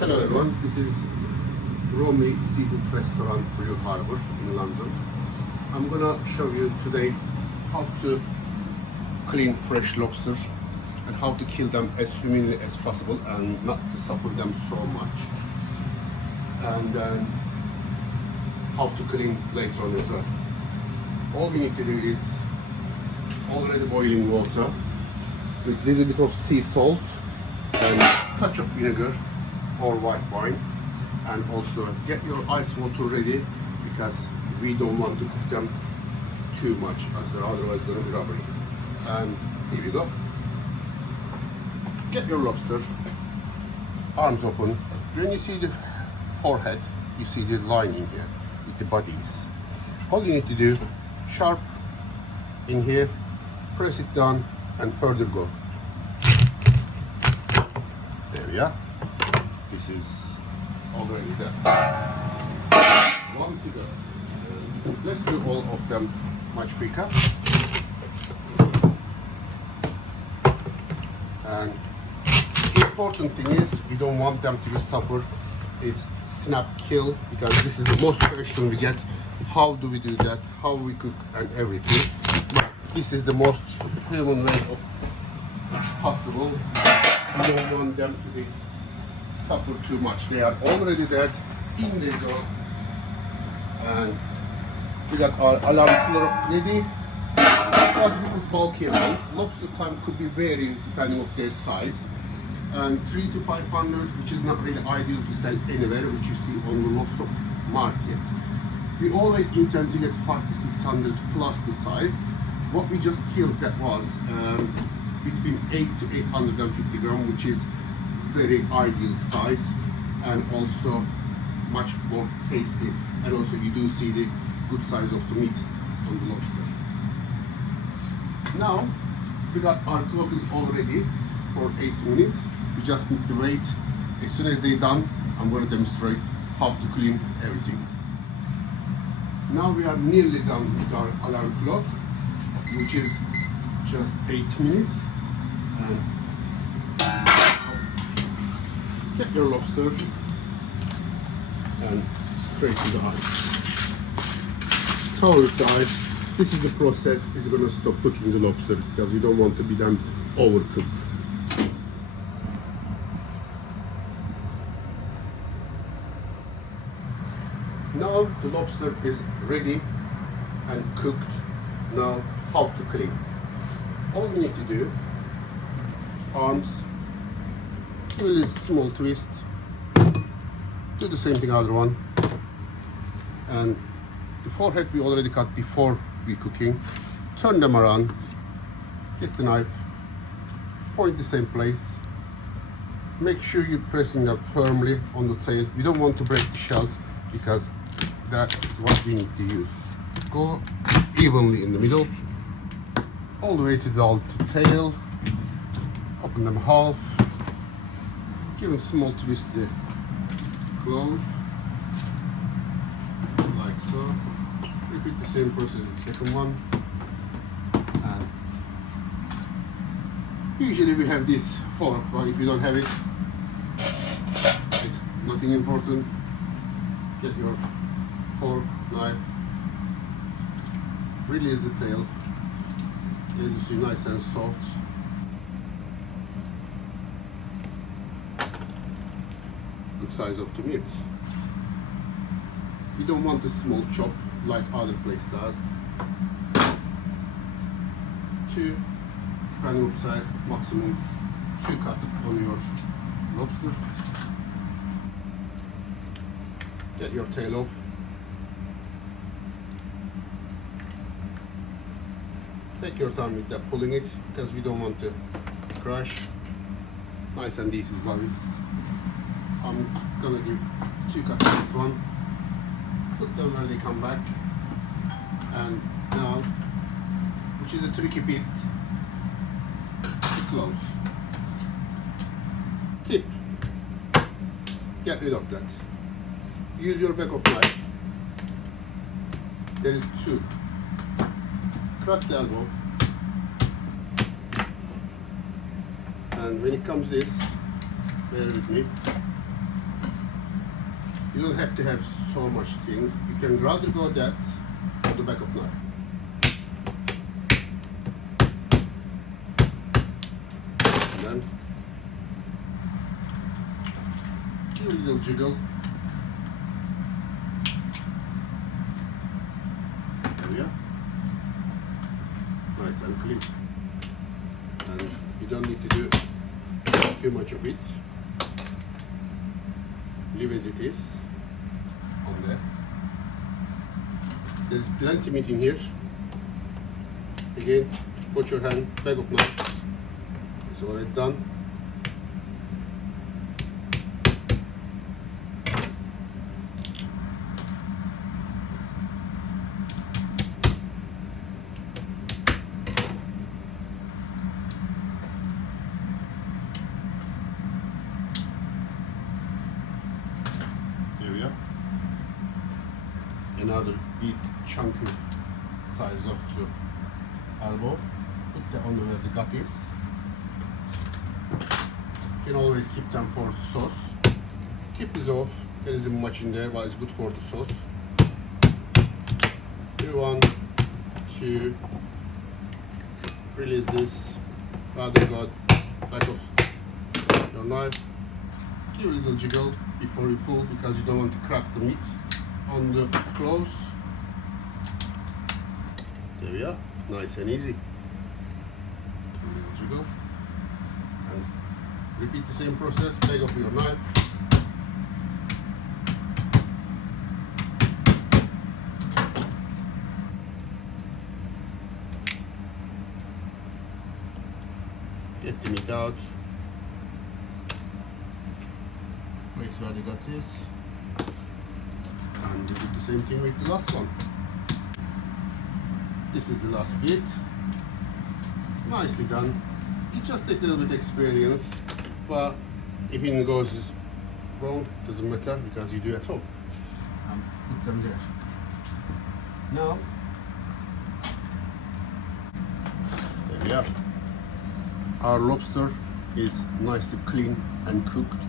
Hello everyone, this is Bromley Seafood Restaurant, Blue Harbour in London. I'm gonna show you today how to clean fresh lobsters and how to kill them as humanely as possible and not to suffer them so much. And then how to clean later on as well. All we need to do is already boiling water with a little bit of sea salt and touch of vinegar or white wine, and also get your ice water ready because we don't want to cook them too much as well, otherwise it's going to be rubbery. And here we go. Get your lobster, arms open. When you see the forehead, you see the lining here with the bodies. All you need to do, sharp in here, press it down and further go. There we are. This is already done. One to go. Let's do all of them much quicker. And the important thing is we don't want them to suffer. It's snap kill, because this is the most question we get. How do we do that? How we cook and everything. But this is the most human way of possible. We don't want them to be suffer too much. They are already dead. In they go. And we got our alarm clock ready. Because we could bulky amounts, lobster time could be varying depending on their size. And 300 to 500, which is not really ideal to sell anywhere, which you see on the lots of market. We always intend to get 500 to 600 plus the size. What we just killed, that was between 8 to 850 grams, which is very ideal size and also much more tasty. And also you do see the good size of the meat on the lobster. Now we got our clock is all ready for 8 minutes. We just need to wait. As soon as they're done, I'm going to demonstrate how to clean everything. Now we are nearly done with our alarm clock, which is just 8 minutes. And get your lobster and straight to the ice. Cover the ice. This is the process. Is going to stop cooking the lobster because we don't want to be done overcooked. Now the lobster is ready and cooked. Now how to clean? All we need to do, arms, give a little small twist, do the same thing other one, and the forehead we already cut before we cooking. Turn them around, get the knife, point the same place, make sure you're pressing up firmly on the tail. We don't want to break the shells because that is what we need to use. Go evenly in the middle, all the way to the tail, open them half, give a small twist close, like so. Repeat the same process in the second one. And usually we have this fork, but if you don't have it, it's nothing important. Get your fork, knife, release the tail. As you see, nice and soft. Good size of the meat. You don't want a small chop like other place does. 2 panel size, maximum 2 cut on your lobster. Get your tail off. Take your time with that, pulling it, because we don't want to crush. Nice and easy as always. I'm gonna give 2 cuts on this one. Put them where they come back. And now, which is a tricky bit, to close. Tip. Get rid of that. Use your back of knife. There is 2. Crack the elbow, and when it comes this, bear with me, You don't have to have so much things. You can rather go that on the back of knife. And then give a little jiggle. There we are. Nice and clean. And you don't need to do too much of it. Leave as it is on there. There's plenty meat in here. Again, put your hand, bag of knife. It's already done. Another big chunky size of the elbow. Put that on where the gut is. You can always keep them for sauce. Keep this off. There isn't much in there, but it's good for the sauce. Do 1, 2. Release this. Rather go back of your knife. Give a little jiggle before you pull because you don't want to crack the meat on the close. There we are, nice and easy. A little jiggle. And repeat the same process, take off your knife. Get the meat out. Place where the gut is. And we do the same thing with the last one. This is the last bit. Nicely done. It just takes a little bit experience, but if it goes wrong, doesn't matter because you do at home. Put them there. Now, there we are. Our lobster is nicely clean and cooked.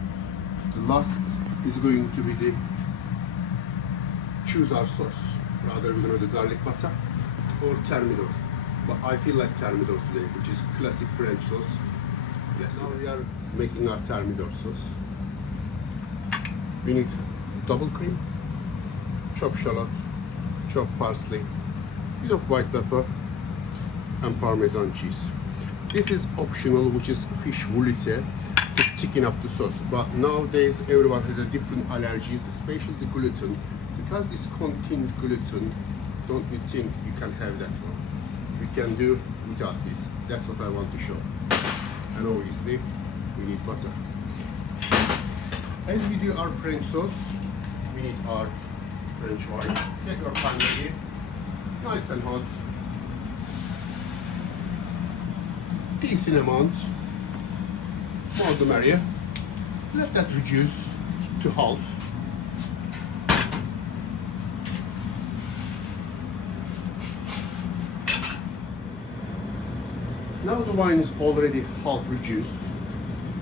The last is going to be the choose our sauce. Rather we're going to do garlic butter or thermidor, but I feel like thermidor today, which is classic French sauce. Yes, now we are making our thermidor sauce. We need double cream, chopped shallot, chopped parsley, bit of white pepper, and Parmesan cheese. This is optional, which is fish velouté to thicken up the sauce. But nowadays everyone has a different allergies, especially the gluten. Because this contains gluten, don't you think you can have that one? We can do without this. That's what I want to show. And obviously, we need butter. As we do our French sauce, we need our French wine. Get your pan ready, nice and hot. Decent amount, more the merrier. Let that reduce to half. Now the wine is already half reduced,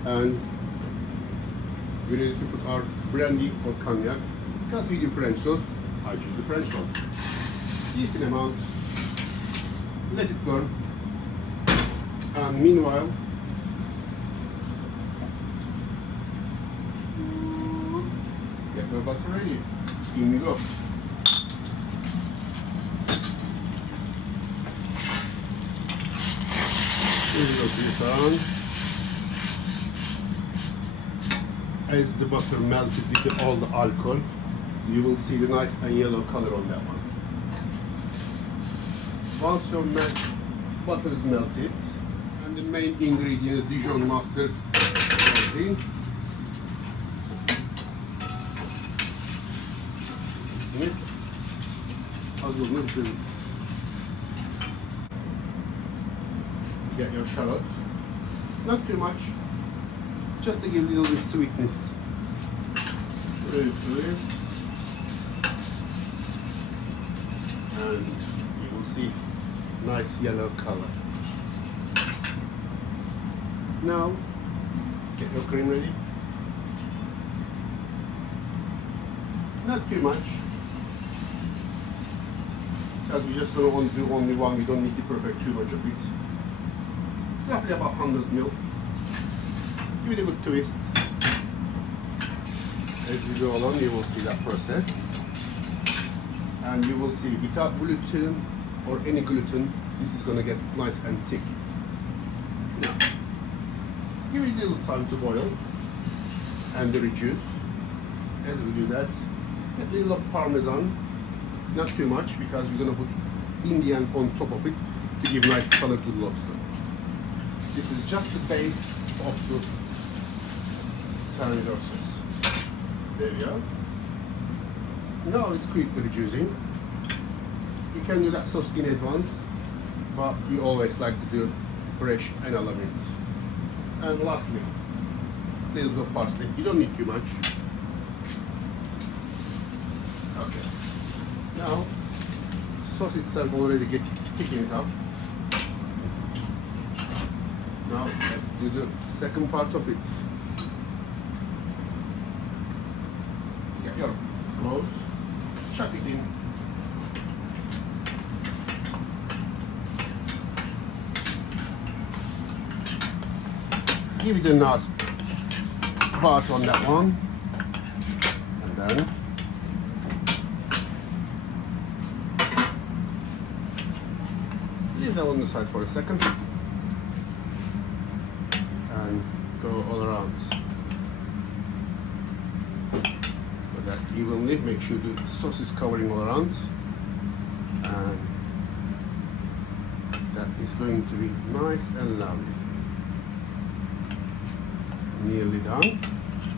and we're ready to put our brandy or cognac. Because we do French sauce, I choose the French one. Decent amount. Let it burn. And meanwhile, get your butter ready. In you go. This on. As the butter melted with all the alcohol, you will see the nice and yellow color on that one. Once your butter is melted, and the main ingredient is Dijon mustard goes in. Get your shallots, not too much, just to give a little bit sweetness. Ready to this, and you will see nice yellow color. Now, get your cream ready. Not too much. Because we just don't want to do only one, we don't need to prepare too much of it. It's roughly about 100 ml. Give it a good twist. As we go along, you will see that process. And you will see, without gluten or any gluten, this is going to get nice and thick. Now, give it a little time to boil and reduce. As we do that, a little of parmesan, not too much because we're going to put Indian on top of it to give nice color to the lobster. This is just the base of the tantalize sauce. There we are. Now it's quickly reducing. You can do that sauce in advance, but we always like to do fresh and element. And lastly, a little bit of parsley. You don't need too much. Okay. Now, sauce itself already thickened it up. Now let's do the second part of it. Get your clothes, chuck it in. Give it a nice part on that one, and then leave that on the side for a second and go all around. So that evenly, make sure the sauce is covering all around, and that is going to be nice and lovely. Nearly done.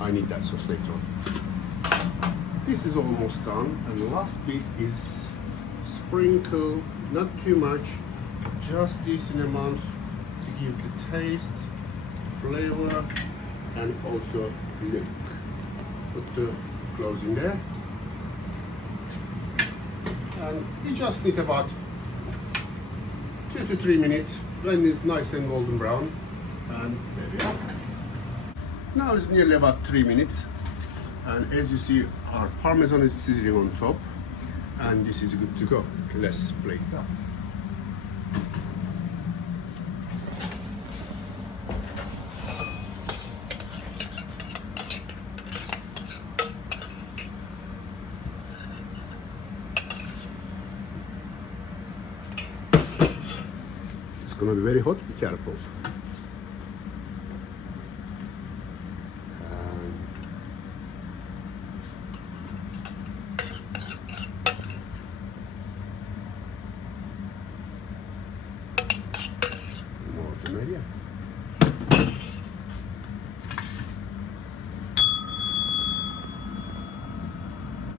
I need that sauce later on. This is almost done, and the last bit is sprinkle, not too much, just decent amount to give the taste, flavor, and also look. Put the cloves in there, and you just need about 2 to 3 minutes when it's nice and golden brown, and there we are. Now it's nearly about 3 minutes, and as you see, our parmesan is sizzling on top, and this is good to go. Let's plate it up. It's gonna be very hot, be careful.